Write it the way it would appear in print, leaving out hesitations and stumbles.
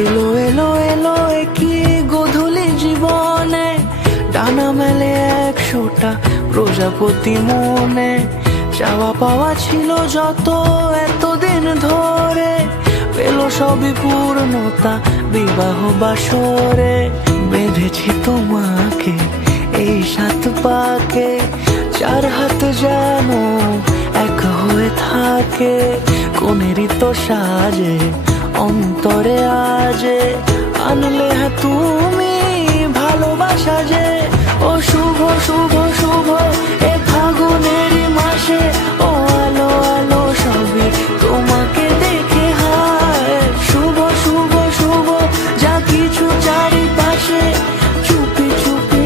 এলো এলো এলো কি গোধূলি জীবনে, ডানা মেলে 100টা প্রজাপতি মনে। চাওয়া পাওয়া ছিল যত এতদিন ধরে, পেল সবই পূর্ণতা বিবাহ বাসরে। বেঁধেছি তোমাকে এই 7 পাকে, 4 হাত যেন এক হয়ে থাকে। কোনেরই তো সাজে অন্তরে আজে, আনলে তুমি ভালোবাসা যে। ও শুভ শুভ